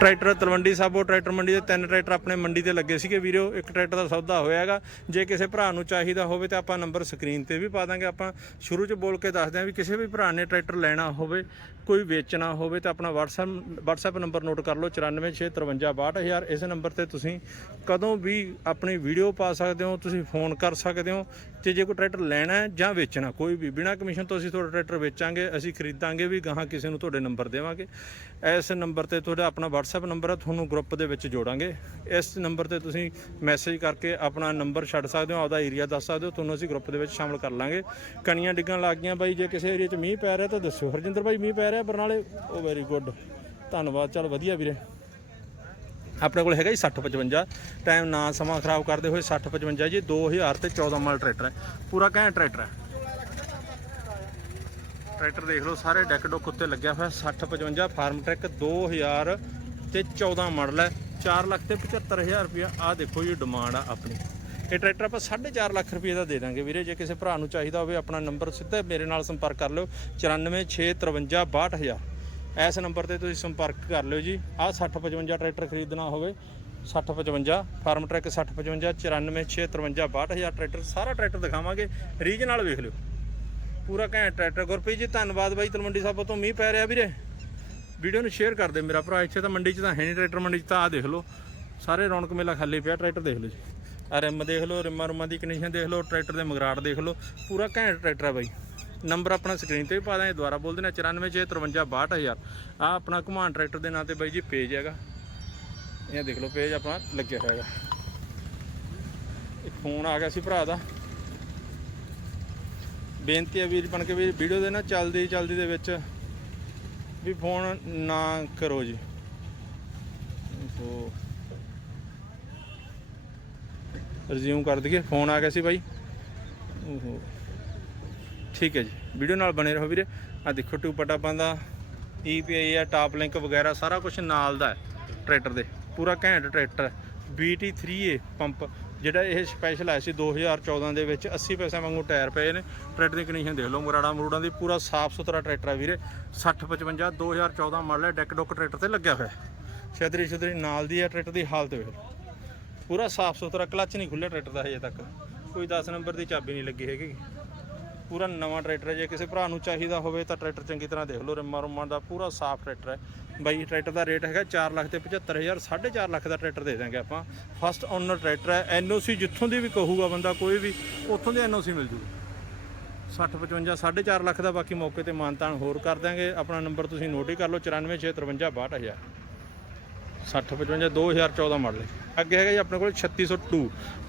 Tractor Talwandi Sabo tractor ਮੰਡੀ ਦੇ ਤਿੰਨ ਟਰੈਕਟਰ ਆਪਣੇ ਮੰਡੀ ਤੇ ਲੱਗੇ ਸੀਗੇ ਵੀਰੋ। ਇੱਕ ਟਰੈਕਟਰ ਦਾ ਸੌਦਾ ਹੋਇਆ ਹੈਗਾ ਜੇ ਕਿਸੇ ਭਰਾ ਨੂੰ ਚਾਹੀਦਾ ਹੋਵੇ ਤਾਂ ਆਪਾਂ ਨੰਬਰ ਸਕਰੀਨ ਤੇ ਵੀ ਪਾ ਦਾਂਗੇ। ਆਪਾਂ ਸ਼ੁਰੂ 'ਚ ਬੋਲ ਕੇ ਦੱਸਦੇ ਹਾਂ ਵੀ ਕਿਸੇ ਵੀ ਭਰਾ ਨੇ ਟਰੈਕਟਰ ਲੈਣਾ ਹੋਵੇ, ਕੋਈ ਵੇਚਣਾ ਹੋਵੇ ਤਾਂ ਆਪਣਾ WhatsApp WhatsApp ਨੰਬਰ ਨੋਟ ਕਰ ਲਓ 9465562000 ਇਸ ਨੰਬਰ ਤੇ ਤੁਸੀਂ ਕਦੋਂ ਵੀ ਆਪਣੀ ਵੀਡੀਓ ਪਾ ਸਕਦੇ ਹੋ, ਤੁਸੀਂ ਫੋਨ ਕਰ ਸਕਦੇ ਹੋ। ਤੇ ਜੇ ਕੋਈ ਟਰੈਕਟਰ ਲੈਣਾ ਹੈ ਜਾਂ ਵੇਚਣਾ, ਕੋਈ ਵੀ, ਬਿਨਾਂ ਕਮਿਸ਼ਨ ਤੋਂ ਅਸੀਂ ਤੁਹਾਡਾ ਟਰੈਕਟਰ ਵੇਚਾਂਗੇ, ਅਸੀਂ ਖਰੀਦਾਂਗੇ ਵੀ, ਗਾਹਾਂ ਕਿਸੇ ਨੂੰ ਤੁਹਾਡੇ ਨੰਬਰ ਦੇਵਾਂਗੇ। ਇਸ ਨੰਬਰ ਤੇ ਤੁਹਾਡਾ ਆਪਣਾ WhatsApp ਨੰਬਰ ਹੈ ਤੁਹਾਨੂੰ ਗਰੁੱਪ ਦੇ ਵਿੱਚ ਜੋੜਾਂਗੇ। ਇਸ ਨੰਬਰ ਤੇ ਤੁਸੀਂ ਮੈਸੇਜ ਕਰਕੇ ਆਪਣਾ ਨੰਬਰ ਛੱਡ ਸਕਦੇ ਹੋ, ਆਪਦਾ ਏਰੀਆ ਦੱਸ ਸਕਦੇ ਹੋ, ਤੁਹਾਨੂੰ ਅਸੀਂ ਗਰੁੱਪ ਦੇ ਵਿੱਚ ਸ਼ਾਮਲ ਕਰ ਲਾਂਗੇ। ਕਣੀਆਂ ਡਿੱਗਣ ਲੱਗ ਗਈਆਂ ਬਾਈ, ਜੇ ਕਿਸੇ ਏਰੀਆ 'ਚ ਮੀਂਹ ਪੈ ਰਿਹਾ ਤਾਂ ਦੱਸਿਓ। ਹਰਜਿੰਦਰ ਬਾਈ, ਮੀਂਹ ਪੈ ਰਿਹਾ ਬਰਨਾਲੇ ਉਹ ਵੈਰੀ ਗੁੱਡ ਧੰਨਵਾਦ, ਚੱਲ ਵਧੀਆ ਵੀਰੇ। ਆਪਣੇ ਕੋਲ ਹੈਗਾ ਜੀ 60 55 ਟਾਈਮ ਨਾ, ਸਮਾਂ ਖਰਾਬ ਕਰਦੇ ਹੋਏ 60 55 ਜੀ 2000 ਤੇ 14 ਮਾਲ ਟਰੈਕਟਰ ਹੈ। ਪੂਰਾ ਘੈਂਟ ਟਰੈਕਟਰ ਹੈ। ਟਰੈਕਟਰ ਦੇਖ ਲਓ, ਸਾਰੇ ਡੈਕ ਡੁੱਕ ਉੱਤੇ ਲੱਗਿਆ ਹੋਇਆ 60 55 ਫਾਰਮ ਟਰੈਕ 2000 ਤੇ 14 ਮਾਡਲ ਹੈ। 4 ਲੱਖ ਤੇ 75000 ਰੁਪਇਆ। ਆ ਦੇਖੋ ਜੀ ਡਿਮਾਂਡ ਆ ਆਪਣੀ। ਇਹ ਟਰੈਕਟਰ ਆਪਾਂ 4.5 ਲੱਖ ਰੁਪਏ ਦਾ ਦੇ ਦਾਂਗੇ ਵੀਰੇ। ਜੇ ਕਿਸੇ ਭਰਾ ਨੂੰ ਚਾਹੀਦਾ ਹੋਵੇ, ਆਪਣਾ ਨੰਬਰ ਸਿੱਧਾ ਮੇਰੇ ਨਾਲ ਸੰਪਰਕ ਕਰ ਲਿਓ। 9465562000 ਇਸ ਨੰਬਰ ਤੇ ਤੁਸੀਂ ਸੰਪਰਕ ਕਰ ਲਿਓ ਜੀ। ਆਹ 60 55 ਟਰੈਕਟਰ ਖਰੀਦਣਾ ਹੋਵੇ। 60 55 ਫਾਰਮ ਟਰੈਕ 60 55 9465562000 ਟਰੈਕਟਰ। ਸਾਰਾ ਟਰੈਕਟਰ ਦਿਖਾਵਾਂਗੇ। ਰੀਜ ਨਾਲ ਵੇਖ ਲਿਓ। ਪੂਰਾ ਘੈਂਟ ਟਰੈਕਟਰ। ਗੁਰਪ੍ਰੀਤ ਜੀ, ਧੰਨਵਾਦ ਬਾਈ। ਤਲਵੰਡੀ ਸਾਹਿਬ ਤੋਂ ਮੀਂਹ ਪੈ ਰਿਹਾ ਵੀਰੇ। ਵੀਡੀਓ ਨੂੰ ਸ਼ੇਅਰ ਕਰ ਦੇ ਮੇਰਾ ਭਰਾ, ਇੱਥੇ ਤਾਂ ਮੰਡੀ 'ਚ ਤਾਂ ਹੈ ਨਹੀਂ, ਟਰੈਕਟਰ ਮੰਡੀ 'ਚ ਤਾਂ ਆ ਦੇਖ ਲਓ। ਸਾਰੇ ਰੌਣਕ ਮੇਲਾ ਖਾਲੀ ਪਿਆ, ਟਰੈਕਟਰ ਦੇਖ ਲਓ ਜੀ। ਆ ਰਿਮ ਦੇਖ ਲਓ, ਰਿਮਾਂ ਰੁਮਾਂ ਦੀ ਕੰਡੀਸ਼ਨ ਦੇਖ ਲਓ, ਟਰੈਕਟਰ ਦੇ ਮਗਰਾਟ ਦੇਖ ਲਓ। ਪੂਰਾ ਘੈਂਟ ਟਰੈਕਟਰ ਆ ਬਾਈ। ਨੰਬਰ ਆਪਣਾ ਸਕਰੀਨ ਤੇ ਵੀ ਪਾ ਦਾਂਗੇ ਦੁਬਾਰਾ ਬੋਲ ਦੇਣਾ 9465562000 ਆ ਆਪਣਾ ਘੁਮਾਨ ਟਰੈਕਟਰ ਦੇ ਨਾਂ ਤੇ ਬਾਈ ਜੀ ਪੇਜ ਹੈਗਾ। ਇਹ ਦੇਖ ਲਓ ਪੇਜ ਆਪਣਾ ਲੱਗਿਆ ਹੋਇਆ ਹੈਗਾ। ਇੱਕ ਫੋਨ ਆ ਗਿਆ ਸੀ ਭਰਾ ਦਾ। ਬੇਨਤੀ ਹੈ ਵੀਰ ਬਣ ਕੇ ਵੀ ਵੀਡੀਓ ਦੇ ਨਾ ਚੱਲਦੀ ਚੱਲਦੀ ਦੇ ਵਿੱਚ। ਵੀ ਫੋਨ ਨਾ ਕਰੋ ਜੀ। ਸੋ ਰਿਜ਼ਿਊਮ ਕਰ ਦਈਏ। ਫੋਨ ਆ ਗਿਆ ਸੀ ਬਾਈ। ਓਹੋ। ਠੀਕ ਹੈ ਜੀ। ਵੀਡੀਓ ਨਾਲ ਬਣੇ ਰਹੋ ਵੀਰੇ। ਆ ਦੇਖੋ ਟੂਪਟਾ ਪਾਉਂਦਾ ਈਪੀਆਈ ਆ ਟਾਪ ਲਿੰਕ ਵਗੈਰਾ ਸਾਰਾ ਕੁਝ ਨਾਲ ਦਾ ਹੈ। ਟਰੈਕਟਰ ਦੇ। ਪੂਰਾ ਘੈਂਟ ਟਰੈਕਟਰ ਹੈ। BT3A ਪੰਪ ਜਿਹੜਾ ਇਹ ਸਪੈਸ਼ਲ ਆਇਆ ਸੀ 2014 ਦੇ ਵਿੱਚ 80 ਪੈਸੇ ਵਾਂਗੂ ਟਾਇਰ ਪਏ ਨੇ। ਟਰੈਕਟਰ ਦੀ ਕੰਡੀਸ਼ਨ ਦੇਖ ਲਓ, ਮਰਾੜਾ ਮਰੂੜਾਂ ਦੀ ਪੂਰਾ ਸਾਫ਼ ਸੁਥਰਾ ਟਰੈਕਟਰ ਹੈ ਵੀਰੇ। 60 55 2014 ਮਾਡਲ ਹੈ ਡੈਕ ਡੁੱਕ ਟਰੈਕਟਰ ਤੇ ਲੱਗਿਆ ਹੋਇਆ। ਹੈ ਛਤਰੀ ਛਤਰੀ ਨਾਲ ਦੀ ਹੈ ਟਰੈਕਟਰ ਦੀ ਹਾਲਤ ਵੇਖ ਪੂਰਾ ਸਾਫ਼ ਸੁਥਰਾ ਕਲੱਚ ਨਹੀਂ ਖੁੱਲਿਆ ਟਰੈਕਟਰ ਦਾ ਹਜੇ ਤੱਕ। ਕੋਈ 10 ਨੰਬਰ ਦੀ ਚਾਬੀ ਨਹੀਂ ਲੱਗੀ ਹੈਗੀ। ਪੂਰਾ ਨਵਾਂ ਟਰੈਕਟਰ ਹੈ। ਜੇ ਕਿਸੇ ਭਰਾ ਨੂੰ ਚਾਹੀਦਾ ਹੋਵੇ ਤਾਂ ਟਰੈਕਟਰ ਚੰਗੀ ਤਰ੍ਹਾਂ ਦੇਖ ਲਓ। ਰਿਮਾਂ ਰੁਮਾਂ ਦਾ ਪੂਰਾ ਸਾਫ਼ ਟਰੈਕਟਰ ਹੈ। ਬਾਈ, ਟਰੈਕਟਰ ਦਾ ਰੇਟ ਹੈਗਾ 4 ਲੱਖ ਤੇ 75000 4.5 ਲੱਖ ਦਾ ਟਰੈਕਟਰ ਦੇ ਦਾਂਗੇ ਆਪਾਂ। ਫਸਟ ਓਨਰ ਟਰੈਕਟਰ ਹੈ। ਐਨਓਸੀ ਜਿੱਥੋਂ ਦੀ ਵੀ ਕਹੂਗਾ ਬੰਦਾ, ਕੋਈ ਵੀ, ਉੱਥੋਂ ਦੀ ਐਨਓਸੀ ਮਿਲ ਜੂਗੀ। 60 55 4.5 ਲੱਖ ਦਾ ਬਾਕੀ ਮੌਕੇ ਤੇ ਮਾਨਤਾਨ ਹੋਰ ਕਰ ਦਾਂਗੇ ਆਪਣਾ ਨੰਬਰ ਤੁਸੀਂ ਨੋਟ ਹੀ ਕਰ ਲਓ 9465562000 60 55 2014 ਮਾਡਲ। ਹੈ। ਅੱਗੇ ਹੈਗਾ ਜੀ ਆਪਣੇ ਕੋਲ 3602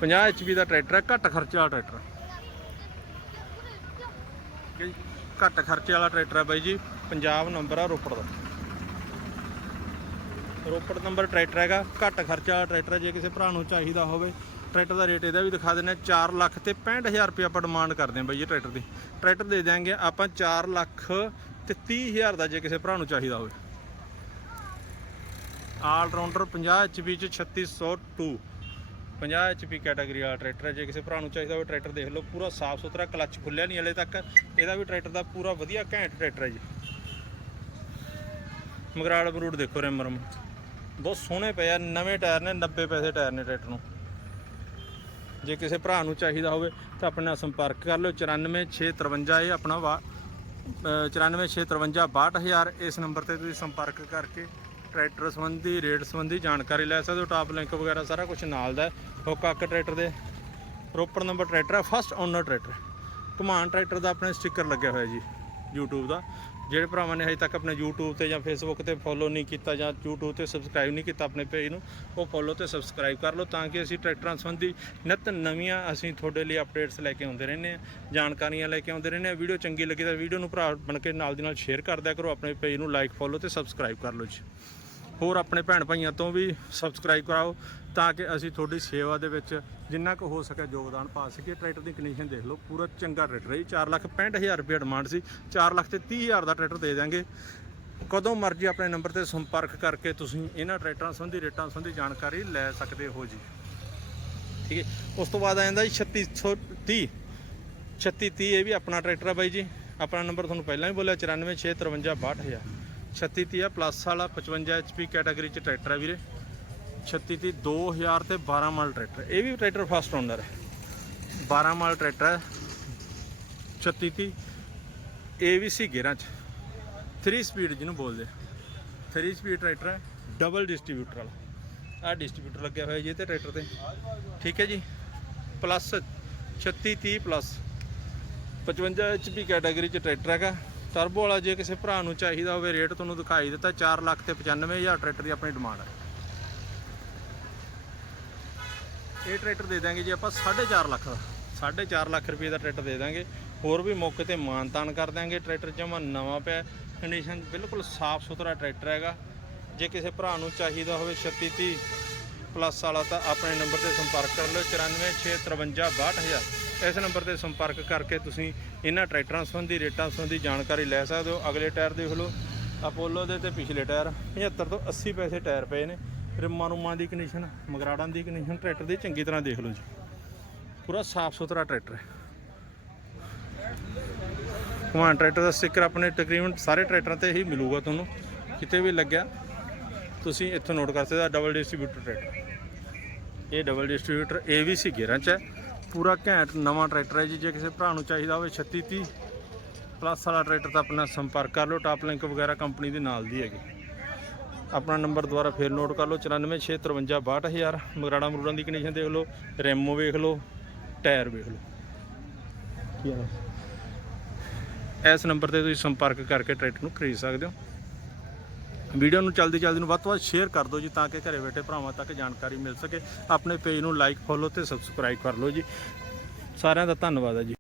50 HP ਦਾ ਟਰੈਕਟਰ ਹੈ। ਘੱਟ ਖਰਚਾ ਵਾਲਾ ਟਰੈਕਟਰ ਠੀਕ ਹੈ ਜੀ। ਘੱਟ ਖਰਚੇ ਵਾਲਾ ਟਰੈਕਟਰ ਹੈ ਬਾਈ ਜੀ, ਪੰਜਾਬ ਨੰਬਰ ਆ ਰੋਪੜ ਦਾ। ਰੋਪੜ ਨੰਬਰ ਟਰੈਕਟਰ ਹੈਗਾ, ਘੱਟ ਖਰਚਾ ਵਾਲਾ ਟਰੈਕਟਰ ਜੇ ਕਿਸੇ ਭਰਾ ਨੂੰ ਚਾਹੀਦਾ ਹੋਵੇ। ਟਰੈਕਟਰ ਦਾ ਰੇਟ ਇਹਦਾ ਵੀ ਦਿਖਾ ਦਿੰਦੇ ਹਾਂ 4 ਲੱਖ ਤੇ 65000 ਰੁਪਏ ਆਪਾਂ ਡਿਮਾਂਡ ਕਰਦੇ ਹਾਂ ਬਾਈ ਇਹ ਟਰੈਕਟਰ ਦੀ। ਟਰੈਕਟਰ ਦੇ ਦਿਆਂਗੇ ਆਪਾਂ 4 ਲੱਖ ਤੇ 30000 ਦਾ, ਜੇ ਕਿਸੇ ਭਰਾ ਨੂੰ ਚਾਹੀਦਾ ਹੋਵੇ। ਆਲ ਰਾਉਂਡਰ 50 HP ਚ 3602 50 HP ਕੈਟਾਗਰੀ ਵਾਲਾ ਟਰੈਕਟਰ ਹੈ। ਜੇ ਕਿਸੇ ਭਰਾ ਨੂੰ ਚਾਹੀਦਾ ਹੋਵੇ ਟਰੈਕਟਰ ਦੇਖ ਲਓ, ਪੂਰਾ ਸਾਫ਼ ਸੁਥਰਾ ਕਲੱਚ ਖੁੱਲਿਆ ਨਹੀਂ ਹਲੇ ਤੱਕ। ਇਹਦਾ ਵੀ ਟਰੈਕਟਰ ਦਾ ਪੂਰਾ ਵਧੀਆ ਘੈਂਟ ਟਰੈਕਟਰ ਹੈ ਜੀ। ਮਗਰਾਲ ਬਰੂਡ ਦੇਖੋ ਰਮਰਮ ਬਹੁਤ ਸੋਹਣੇ ਪਏ ਆ, ਨਵੇਂ ਟਾਇਰ ਨੇ 90 ਪੈਸੇ ਟਾਇਰ ਨੇ ਟਰੈਕਟਰ ਨੂੰ। ਜੇ ਕਿਸੇ ਭਰਾ ਨੂੰ ਚਾਹੀਦਾ ਹੋਵੇ ਤਾਂ ਆਪਣੇ ਨਾਲ ਸੰਪਰਕ ਕਰ ਲਿਓ। 94653 ਇਹ ਆਪਣਾ ਵਾ 9465562000 ਇਸ ਨੰਬਰ ਤੇ ਤੁਸੀਂ ਸੰਪਰਕ ਕਰਕੇ ਟਰੈਕਟਰ ਸੰਬੰਧੀ ਰੇਟ ਸੰਬੰਧੀ ਜਾਣਕਾਰੀ ਲੈ ਸਕਦੇ ਹੋ। ਟਾਪ ਲਿੰਕ ਵਗੈਰਾ ਸਾਰਾ ਕੁਝ ਨਾਲ ਦਾ ਹੈ। ਉਹ ਕੱਕ ਟਰੈਕਟਰ ਦੇ, ਰੋਪੜ ਨੰਬਰ ਟਰੈਕਟਰ ਆ first owner tractor. Ghuman tractor ਦਾ ਆਪਣੇ ਸਟicker ਲੱਗਿਆ ਹੋਇਆ ਜੀ, YouTube ਦਾ। ਜਿਹੜੇ ਭਰਾਵਾਂ ਨੇ ਹਜੇ ਤੱਕ ਆਪਣੇ YouTube ਤੇ ਜਾਂ Facebook ਤੇ ਫੋਲੋ ਨਹੀਂ ਕੀਤਾ ਜਾਂ YouTube ਤੇ ਸਬਸਕ੍ਰਾਈਬ ਨਹੀਂ ਕੀਤਾ ਆਪਣੇ ਪੇਜ ਨੂੰ, ਉਹ ਫੋਲੋ ਤੇ ਸਬਸਕ੍ਰਾਈਬ ਕਰ ਲਓ ਤਾਂ ਕਿ ਅਸੀਂ ਟਰੈਕਟਰਾਂ ਸੰਬੰਧੀ ਨਿਤ ਨਵੀਆਂ ਅਸੀਂ ਤੁਹਾਡੇ ਲਈ ਅਪਡੇਟਸ ਲੈ ਕੇ ਆਉਂਦੇ ਰਹਿੰਦੇ ਹਾਂ, ਜਾਣਕਾਰੀਆਂ ਲੈ ਕੇ ਆਉਂਦੇ ਰਹਿੰਦੇ ਹਾਂ। ਵੀਡੀਓ ਚੰਗੀ ਲੱਗੀ ਤਾਂ ਵੀਡੀਓ ਨੂੰ ਭਰਾ ਬਣ ਕੇ ਨਾਲ ਦੀ ਨਾਲ ਸ਼ੇਅਰ ਕਰਦਿਆ ਕਰੋ, ਆਪਣੇ ਪੇਜ ਨੂੰ ਲਾਈਕ ਫੋਲੋ ਤੇ ਸਬਸਕ੍ਰਾਈਬ ਕਰ ਲਓ ਜੀ। ਹੋਰ ਆਪਣੇ ਭੈਣ ਭਾਈਆਂ ਤੋਂ ਵੀ ਸਬਸਕ੍ਰਾਈਬ ਕਰਾਓ ਤਾਂ ਕਿ ਅਸੀਂ ਤੁਹਾਡੀ ਸੇਵਾ ਦੇ ਵਿੱਚ ਜਿੰਨਾ ਕੁ ਹੋ ਸਕੇ ਯੋਗਦਾਨ ਪਾ ਸਕੀਏ। ਟਰੈਕਟਰ ਦੀ ਕੰਡੀਸ਼ਨ ਦੇਖ ਲਓ, ਪੂਰਾ ਚੰਗਾ ਟਰੈਕਟਰ ਹੈ ਜੀ। 4 ਲੱਖ 65000 ਰੁਪਏ ਡਿਮਾਂਡ ਸੀ। 4 ਲੱਖ ਤੇ 30000 ਦਾ ਟਰੈਕਟਰ ਦੇ ਦਾਂਗੇ ਕਦੋਂ ਮਰਜ਼ੀ ਆਪਣੇ ਨੰਬਰ ਤੇ ਸੰਪਰਕ ਕਰਕੇ ਤੁਸੀਂ ਇਹਨਾਂ ਟਰੈਕਟਰਾਂ ਸੰਬੰਧੀ ਰੇਟਾਂ ਸੰਬੰਧੀ ਜਾਣਕਾਰੀ ਲੈ ਸਕਦੇ ਹੋ ਜੀ। ਠੀਕ ਹੈ ਉਸ ਤੋਂ ਬਾਅਦ ਆ ਜਾਂਦਾ ਜੀ 3630 3630 ਇਹ ਵੀ ਆਪਣਾ ਟਰੈਕਟਰ ਆ ਬਾਈ ਜੀ। ਆਪਣਾ ਨੰਬਰ ਤੁਹਾਨੂੰ ਪਹਿਲਾਂ ਵੀ ਬੋਲਿਆ 9465562000 3630 ਆ ਪਲੱਸ ਵਾਲਾ 55 HP ਕੈਟਾਗਰੀ ਚ ਟਰੈਕਟਰ ਹੈ ਵੀਰੇ। 3630 2000 ਤੇ 12 ਮਾਲ ਟਰੈਕਟਰ। ਇਹ ਵੀ ਟਰੈਕਟਰ ਫਸਟ ਓਨਰ ਹੈ। 12 ਮਾਲ ਟਰੈਕਟਰ ਹੈ। 3630 AVC ਗੇਰਾਂ ਚ। 3 ਸਪੀਡ ਜਿਹਨੂੰ ਬੋਲਦੇ 3 ਸਪੀਡ ਟਰੈਕਟਰ ਹੈ। ਡਬਲ ਡਿਸਟ੍ਰੀਬਿਊਟਰ ਵਾਲਾ। ਆ ਡਿਸਟ੍ਰੀਬਿਊਟਰ ਲੱਗਿਆ ਹੋਇਆ ਜੀ ਇਹ ਤੇ ਟਰੈਕਟਰ ਤੇ। ਠੀਕ ਹੈ ਜੀ। ਪਲੱਸ 36 30 ਪਲੱਸ 55 HP ਕੈਟਾਗਰੀ ਚ ਟਰੈਕਟਰ ਹੈਗਾ। ਟਰਬੋ ਵਾਲਾ ਜੇ ਕਿਸੇ ਭਰਾ ਨੂੰ ਚਾਹੀਦਾ ਹੋਵੇ ਰੇਟ ਤੁਹਾਨੂੰ ਦਿਖਾਈ ਦਿੱਤਾ 4 ਲੱਖ ਤੇ 95000 ਟਰੈਕਟਰ ਦੀ ਆਪਣੀ ਡਿਮਾਂਡ ਹੈ। ਇਹ ਟਰੈਕਟਰ ਦੇ ਦਾਂਗੇ ਜੀ ਆਪਾਂ 4.5 ਲੱਖ ਦਾ। 4.5 ਲੱਖ ਰੁਪਏ ਦਾ ਟਰੈਕਟਰ ਦੇ ਦਾਂਗੇ ਹੋਰ ਵੀ ਮੌਕੇ ਤੇ ਮਾਨਤਾਨ ਕਰ ਦਾਂਗੇ ਟਰੈਕਟਰ ਜਮਾ ਨਵਾਂ ਪਿਆ ਕੰਡੀਸ਼ਨ ਬਿਲਕੁਲ ਸਾਫ਼ ਸੁਥਰਾ ਟਰੈਕਟਰ ਹੈਗਾ। ਜੇ ਕਿਸੇ ਭਰਾ ਨੂੰ ਚਾਹੀਦਾ ਹੋਵੇ 3630 ਪਲੱਸ ਵਾਲਾ ਤਾਂ ਆਪਣੇ ਨੰਬਰ ਤੇ ਸੰਪਰਕ ਕਰ ਲਓ। 9465562000 ਇਸ ਨੰਬਰ ਤੇ ਸੰਪਰਕ ਕਰਕੇ ਤੁਸੀਂ ਇਹਨਾਂ ਟਰੈਕਟਰਾਂ ਸੰਬੰਧੀ ਰੇਟਾਂ ਸੰਬੰਧੀ ਜਾਣਕਾਰੀ ਲੈ ਸਕਦੇ ਹੋ। ਅਗਲੇ ਟਾਇਰ ਦੇਖ ਲਓ। ਅਪੋਲੋ ਦੇ ਤੇ ਪਿਛਲੇ ਟਾਇਰ। 75 ਤੋਂ 80 ਪੈਸੇ ਟਾਇਰ ਪਏ ਨੇ। ਰਿਮਾਂ ਰੁਮਾਂ ਦੀ ਕੰਡੀਸ਼ਨ ਮਗਰਾੜਾਂ ਦੀ ਕੰਡੀਸ਼ਨ ਟਰੈਕਟਰ ਦੀ ਚੰਗੀ ਤਰ੍ਹਾਂ ਦੇਖ ਲਓ ਜੀ। ਪੂਰਾ ਸਾਫ਼ ਸੁਥਰਾ ਟਰੈਕਟਰ ਹੈ। ਕਮਾਨ ਟਰੈਕਟਰ ਦਾ ਸਟicker ਆਪਣੇ ਤਕਰੀਬਨ ਸਾਰੇ ਟਰੈਕਟਰਾਂ ਤੇ ਹੀ ਮਿਲੂਗਾ ਤੁਹਾਨੂੰ। ਕਿਤੇ ਵੀ ਲੱਗਿਆ, ਤੁਸੀਂ ਇੱਥੋਂ ਨੋਟ ਕਰ ਸਕਦੇ ਹੋ ਡਬਲ ਡਿਸਟ੍ਰੀਬਿਊਟਰ ਟਰੈਕਟਰ। ਇਹ ਡਬਲ ਡਿਸਟ੍ਰੀਬਿਊਟਰ AVC ਗੇਰਾਂ 'ਚ ਹੈ। ਪੂਰਾ ਘੈਂਟ ਨਵਾਂ ਟਰੈਕਟਰ ਹੈ ਜੀ, ਜੇ ਕਿਸੇ ਭਰਾ ਨੂੰ ਚਾਹੀਦਾ ਹੋਵੇ 36 30 ਪਲੱਸ ਵਾਲਾ ਟਰੈਕਟਰ ਤਾਂ ਆਪਣਾ ਸੰਪਰਕ ਕਰ ਲਓ ਟਾਪ ਲਿੰਕ ਵਗੈਰਾ ਕੰਪਨੀ ਦੇ ਨਾਲ ਦੀ ਹੈਗੀ। ਆਪਣਾ ਨੰਬਰ ਦੁਬਾਰਾ ਫੇਰ ਨੋਟ ਕਰ ਲਓ 9465562000 ਮਗਰਾੜਾ ਮਰੂੜਾਂ ਦੀ ਕੰਡੀਸ਼ਨ ਦੇਖ ਲਓ, ਰੈਮੋ ਵੇਖ ਲਓ, ਟਾਇਰ ਵੇਖ ਲਓ। ਕੀ ਹੈ ਇਸ ਨੰਬਰ ਤੇ ਤੁਸੀਂ ਸੰਪਰਕ ਕਰਕੇ ਟਰੈਕਟਰ ਨੂੰ ਖਰੀਦ ਸਕਦੇ ਹੋ। ਵੀਡੀਓ ਨੂੰ ਜਲਦੀ ਜਲਦੀ ਨੂੰ ਵੱਧ ਤੋਂ ਵੱਧ ਸ਼ੇਅਰ ਕਰ ਦਿਓ ਜੀ, ਤਾਂ ਕਿ ਘਰੇ ਬੈਠੇ ਭਰਾਵਾਂ ਤੱਕ ਜਾਣਕਾਰੀ ਮਿਲ ਸਕੇ। ਆਪਣੇ ਪੇਜ ਨੂੰ ਲਾਈਕ ਫੋਲੋ ਤੇ ਸਬਸਕ੍ਰਾਈਬ ਕਰ ਲਓ ਜੀ। ਸਾਰਿਆਂ ਦਾ ਧੰਨਵਾਦ ਹੈ ਜੀ।